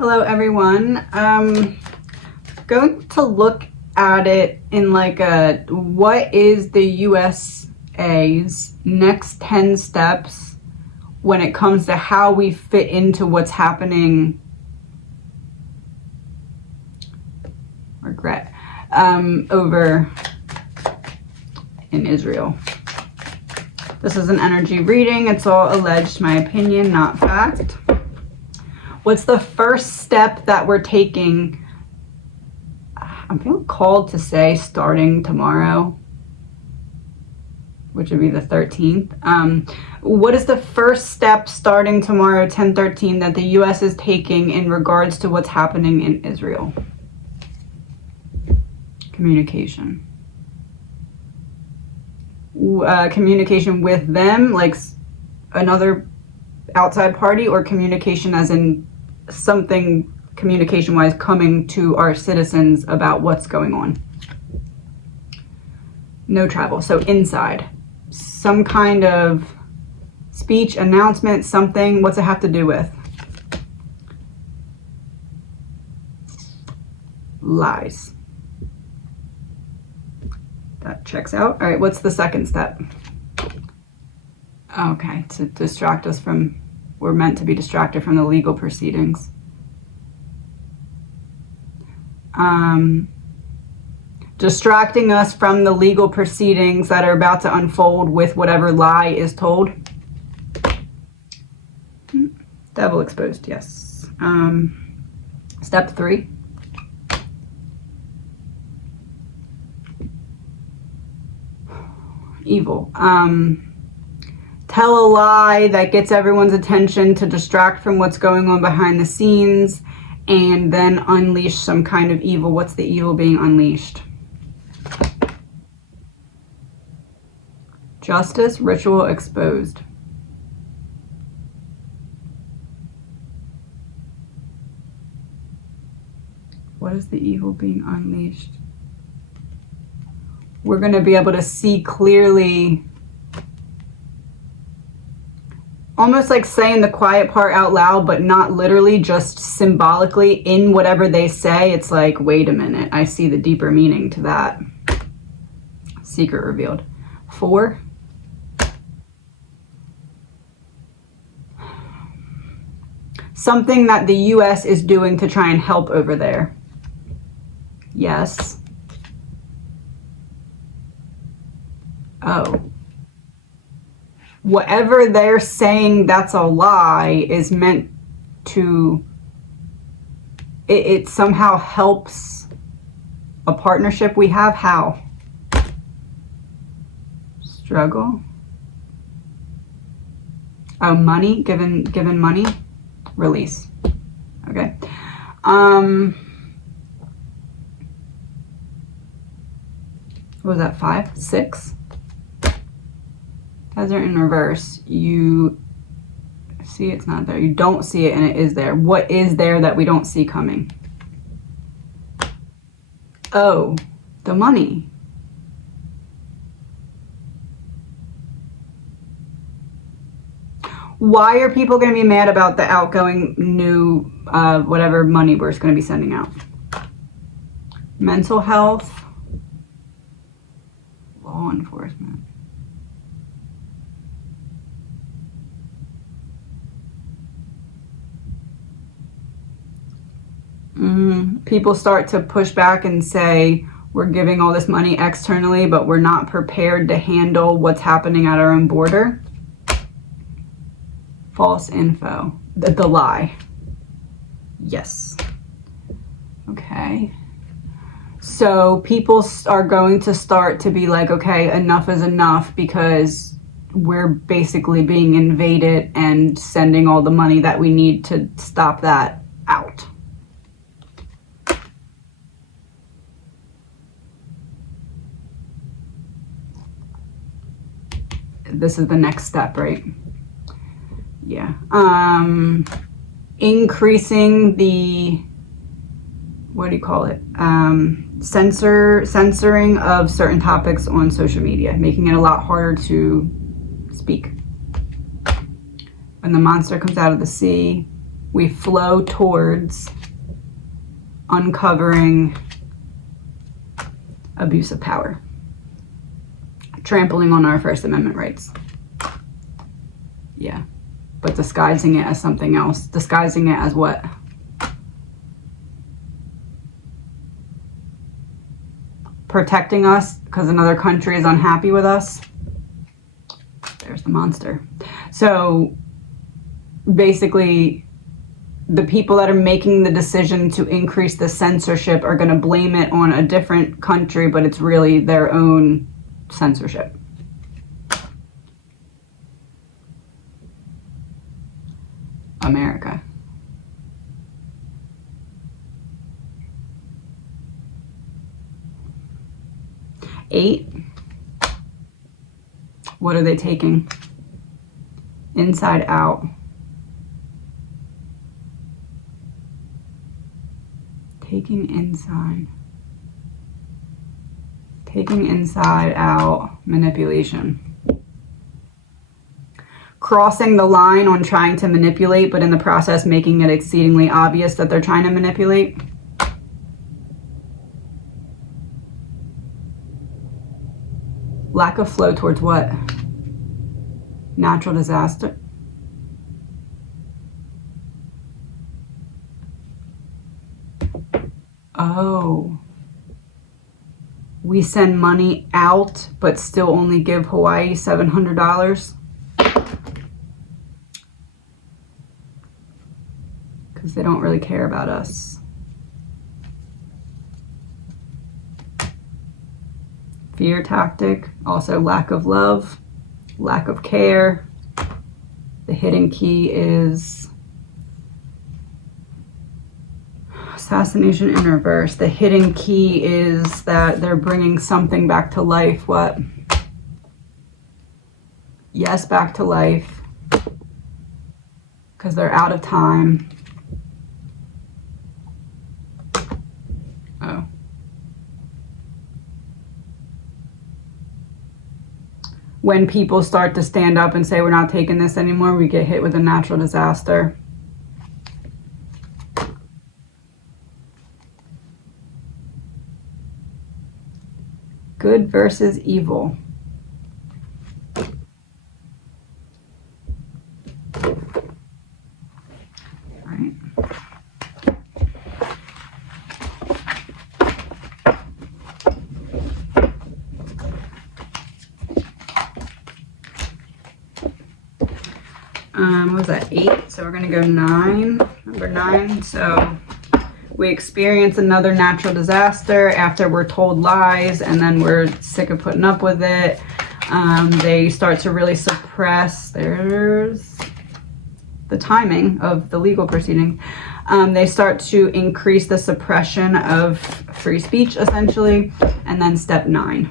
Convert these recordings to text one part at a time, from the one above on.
Hello everyone. Going to look at it in like a what is the USA's next 10 steps when it comes to how we fit into what's happening over in Israel. This is an energy reading. It's all alleged, my opinion, not fact. What's the first step that we're taking? I'm feeling called to say starting tomorrow, which would be the 13th. What is the first step starting tomorrow, 10/13, that the U.S. is taking in regards to what's happening in Israel? Communication. Communication with them, like another outside party, or communication as in something communication-wise coming to our citizens about what's going on. No travel, so inside. Some kind of speech, announcement, something. What's it have to do with? Lies. That checks out. All right, what's the second step? Okay, to distract us from, we're meant to be distracted from the legal proceedings. Distracting us from the legal proceedings that are about to unfold with whatever lie is told. Devil exposed, yes. Step 3. Evil. Tell a lie that gets everyone's attention to distract from what's going on behind the scenes, and then unleash some kind of evil. What's the evil being unleashed? Justice, ritual exposed. What is the evil being unleashed? We're going to be able to see clearly, almost like saying the quiet part out loud, but not literally, just symbolically in whatever they say. It's like, wait a minute, I see the deeper meaning to that. Secret revealed. 4. Something that the U.S. is doing to try and help over there. Yes. Oh. Whatever they're saying that's a lie is meant to, it somehow helps a partnership we have. How? Struggle. Oh, money, given money, release. Okay. What was that, 5? 6? As they're in reverse, you see it's not there. You don't see it and it is there. What is there that we don't see coming? Oh, the money. Why are people going to be mad about the outgoing new whatever money we're going to be sending out? Mental health. Law enforcement. People start to push back and say, we're giving all this money externally, but we're not prepared to handle what's happening at our own border. False info. The lie. Yes. Okay. So people are going to start to be like, okay, enough is enough, because we're basically being invaded and sending all the money that we need to stop that out. This is the next step, right? Yeah. Increasing the, what do you call it? Censoring of certain topics on social media, making it a lot harder to speak. When the monster comes out of the sea, we flow towards uncovering abuse of power, trampling on our First Amendment rights. Yeah, but disguising it as something else. Disguising it as what? Protecting us because another country is unhappy with us. There's the monster. So basically, the people that are making the decision to increase the censorship are going to blame it on a different country, but it's really their own censorship. America. Eight. What are they taking? Inside out. Taking inside. Taking inside out manipulation. Crossing the line on trying to manipulate, but in the process making it exceedingly obvious that they're trying to manipulate. Lack of flow towards what? Natural disaster. Oh. We send money out, but still only give Hawaii $700? Because they don't really care about us. Fear tactic, also lack of love, lack of care. The hidden key is assassination in reverse. The hidden key is that they're bringing something back to life. What? Yes, back to life. Because they're out of time. Oh. When people start to stand up and say we're not taking this anymore, we get hit with a natural disaster. Good versus evil. Right. What was that, 8? So we're going to go 9, number 9. So we experience another natural disaster after we're told lies, and then we're sick of putting up with it. They start to really suppress, there's the timing of the legal proceeding. They start to increase the suppression of free speech, essentially. And then step 9.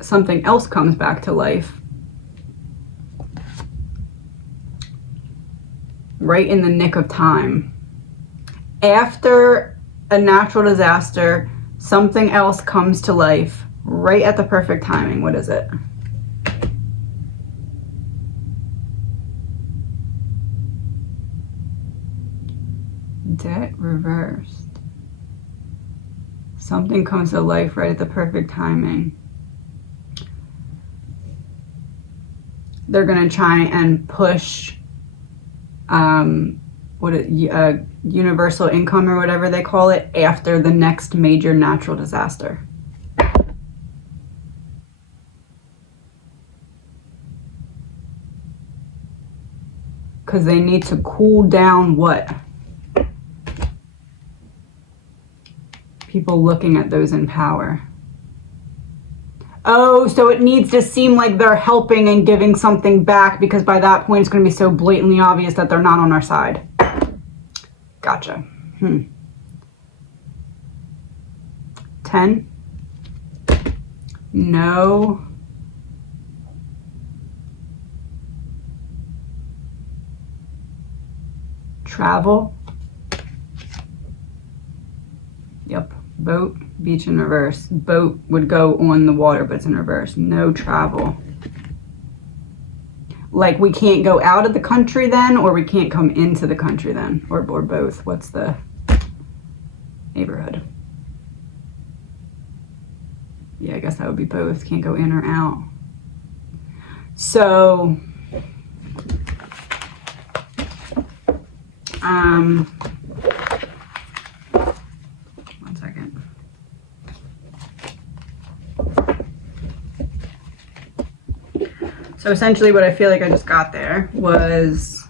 Something else comes back to life. Right in the nick of time. After a natural disaster, something else comes to life right at the perfect timing. What is it? Debt reversed. Something comes to life right at the perfect timing. They're going to try and push universal income or whatever they call it after the next major natural disaster. Because they need to cool down what? People looking at those in power. Oh, so it needs to seem like they're helping and giving something back, because by that point it's going to be so blatantly obvious that they're not on our side. Gotcha. 10. No. Travel. Yep. Boat, beach in reverse. Boat would go on the water, but it's in reverse. No travel. Like we can't go out of the country then, or we can't come into the country then, or both. What's the neighborhood? Yeah, I guess that would be both. Can't go in or out. So, one second. So essentially what I feel like I just got there was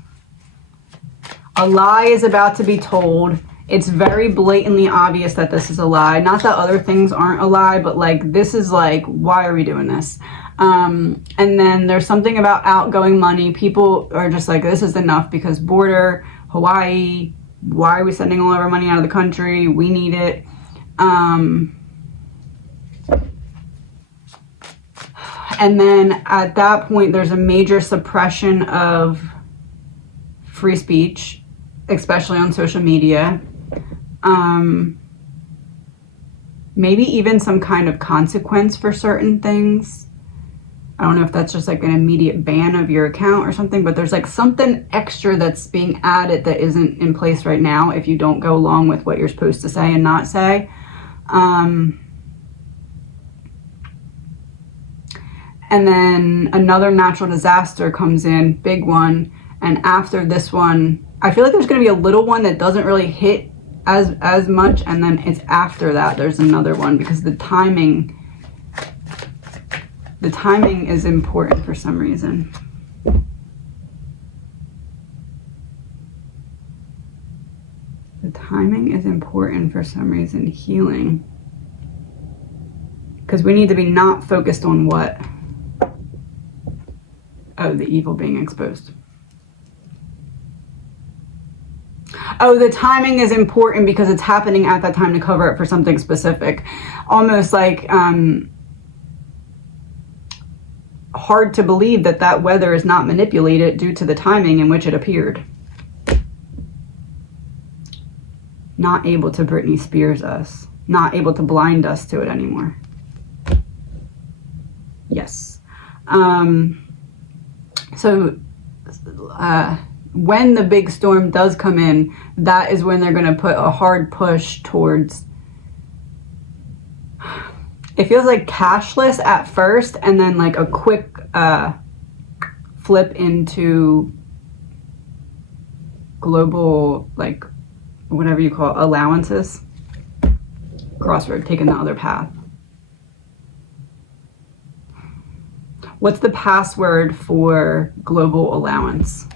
a lie is about to be told. It's very blatantly obvious that this is a lie. Not that other things aren't a lie, but like this is like, why are we doing this? And then there's something about outgoing money. People are just like, this is enough because border, Hawaii, why are we sending all of our money out of the country? We need it. And then at that point, there's a major suppression of free speech, especially on social media. Maybe even some kind of consequence for certain things. I don't know if that's just like an immediate ban of your account or something, but there's like something extra that's being added that isn't in place right now if you don't go along with what you're supposed to say and not say. And then another natural disaster comes in, big one. And after this one, I feel like there's going to be a little one that doesn't really hit as much. And then it's after that, there's another one because the timing is important for some reason. The timing is important for some reason. Healing. Because we need to be not focused on what? Oh, the evil being exposed. Oh, the timing is important because it's happening at that time to cover up for something specific. Almost like hard to believe that that weather is not manipulated due to the timing in which it appeared. Not able to Britney Spears us. Not able to blind us to it anymore. Yes. So when the big storm does come in, that is when they're going to put a hard push towards, it feels like cashless at first and then like a quick flip into global, like whatever you call it, allowances. Crossroad, taking the other path. What's the password for global allowance?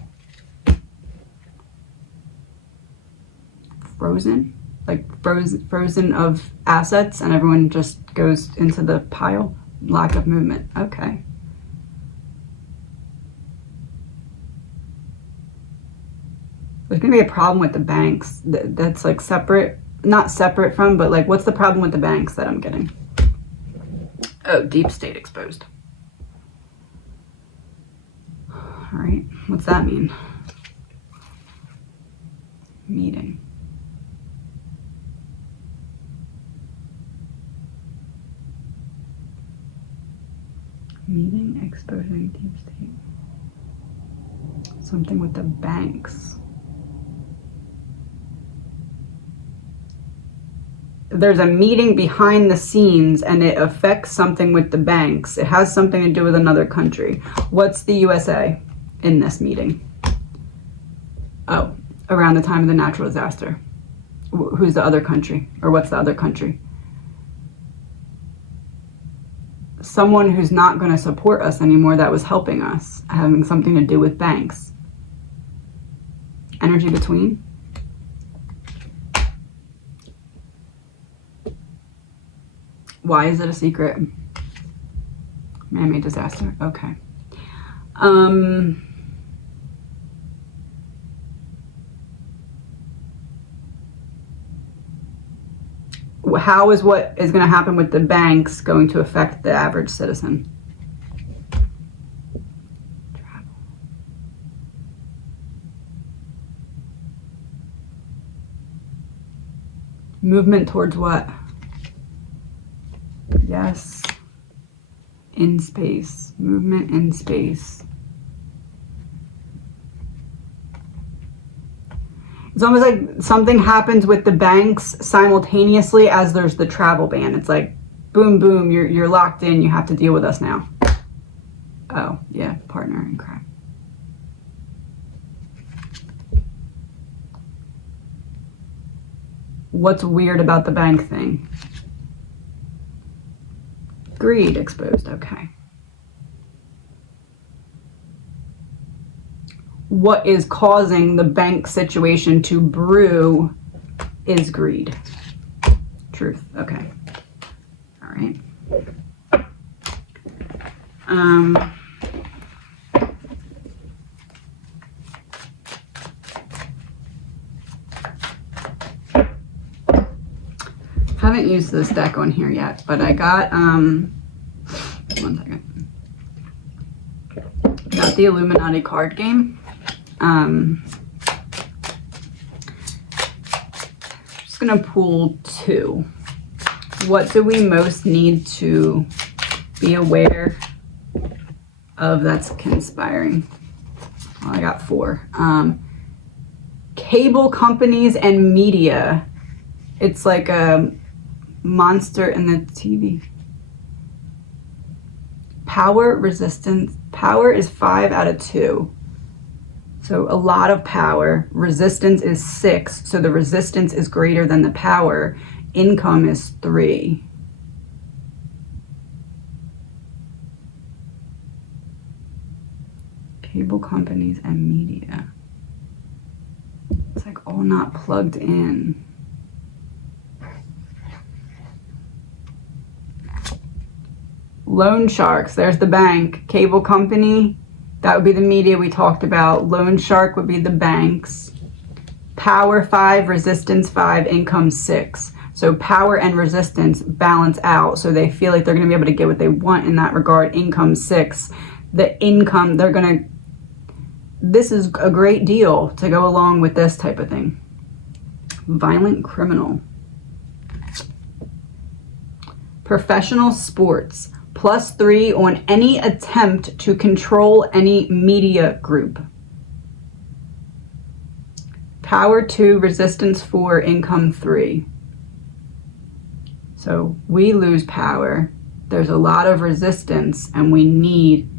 Frozen? Like frozen of assets and everyone just goes into the pile? Lack of movement. Okay. There's going to be a problem with the banks that's like separate, not separate from, but like what's the problem with the banks that I'm getting? Oh, deep state exposed. All right, what's that mean? Meeting. Meeting exposing deep state. Something with the banks. There's a meeting behind the scenes and it affects something with the banks. It has something to do with another country. What's the USA in this meeting? Oh, around the time of the natural disaster. Who's the other country? Or what's the other country? Someone who's not going to support us anymore that was helping us, having something to do with banks. Energy between? Why is it a secret? Man-made disaster. Okay. How is what is going to happen with the banks going to affect the average citizen? Movement towards what? Yes. In space. Movement in space. It's almost like something happens with the banks simultaneously as there's the travel ban. It's like, boom, boom, you're locked in. You have to deal with us now. Oh, yeah, partner in crime. What's weird about the bank thing? Greed exposed, okay. What is causing the bank situation to brew is greed. Truth, okay. All right. Haven't used this deck on here yet, but I got, one second. Got the Illuminati card game. Just gonna pull two. What do we most need to be aware of that's conspiring? Well, I got four. Cable companies and media. It's like a monster in the TV. Power, resistance. Power is 5 out of 2. So a lot of power. Resistance is 6. So the resistance is greater than the power. Income is 3. Cable companies and media. It's like all not plugged in. Loan sharks, there's the bank. Cable company, that would be the media we talked about. Loan shark would be the banks. Power 5, resistance 5, income 6. So power and resistance balance out. So they feel like they're going to be able to get what they want in that regard. Income 6. The income, they're going to, this is a great deal to go along with this type of thing. Violent criminal. Professional sports. +3 on any attempt to control any media group. Power 2, resistance 4, income 3. So we lose power. There's a lot of resistance and we need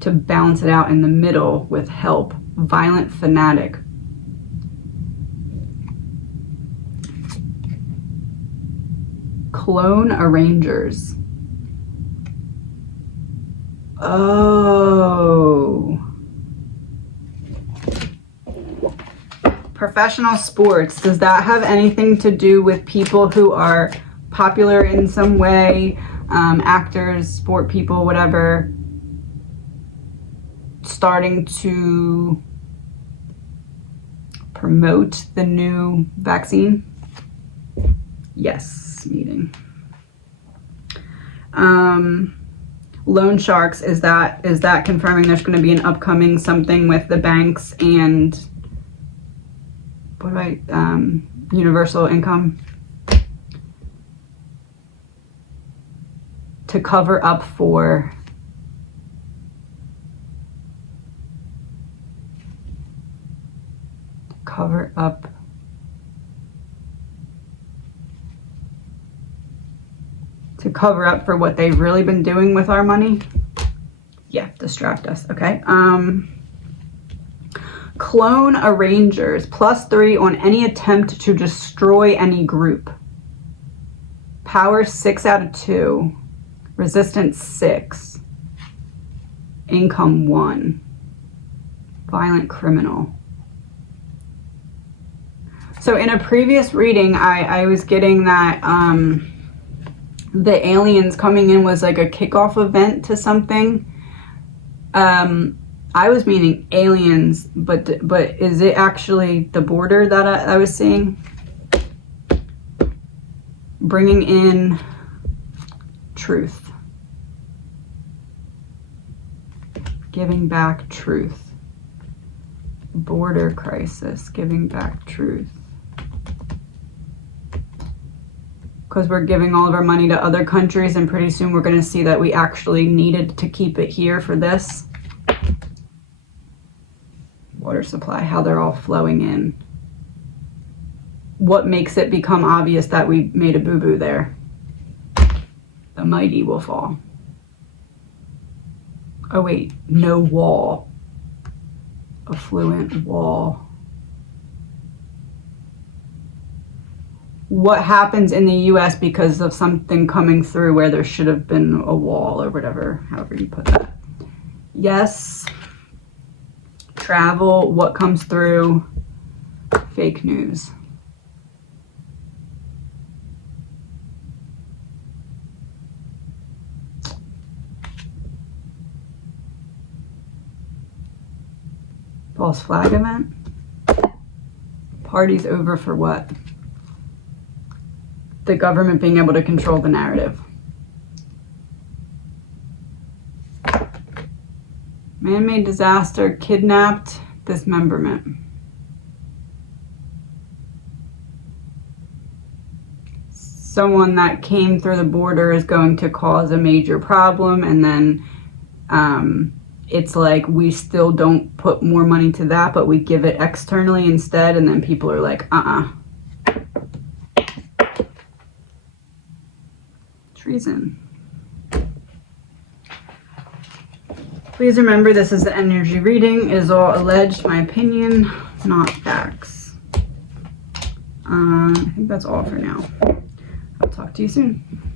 to balance it out in the middle with help. Violent fanatic. Clone arrangers. Oh. Professional sports. Does that have anything to do with people who are popular in some way? Actors, sport people, whatever. Starting to promote the new vaccine? Yes, meeting. Loan sharks, is that confirming there's going to be an upcoming something with the banks and what about universal income to cover up for what they've really been doing with our money? Yeah, distract us. Okay. Clone arrangers, +3 on any attempt to destroy any group. Power 6 out of 2. Resistance 6. Income 1. Violent criminal. So in a previous reading, I was getting that the aliens coming in was like a kickoff event to something. I was meaning aliens, but is it actually the border that I was seeing? Bringing in truth. Giving back truth. Border crisis. Giving back truth. because we're giving all of our money to other countries, and pretty soon we're going to see that we actually needed to keep it here for this. Water supply, how they're all flowing in. What makes it become obvious that we made a boo-boo there? The mighty will fall. Oh wait, no wall. Affluent wall. What happens in the US because of something coming through where there should have been a wall or whatever, however you put that. Yes. Travel, what comes through? Fake news. False flag event. Party's over for what? The government being able to control the narrative. Man-made disaster, kidnapped, dismemberment. Someone that came through the border is going to cause a major problem, and then it's like we still don't put more money to that, but we give it externally instead, and then people are like, Treason. Please remember, this is an energy reading. It is all alleged, my opinion, not facts. I think that's all for now. I'll talk to you soon.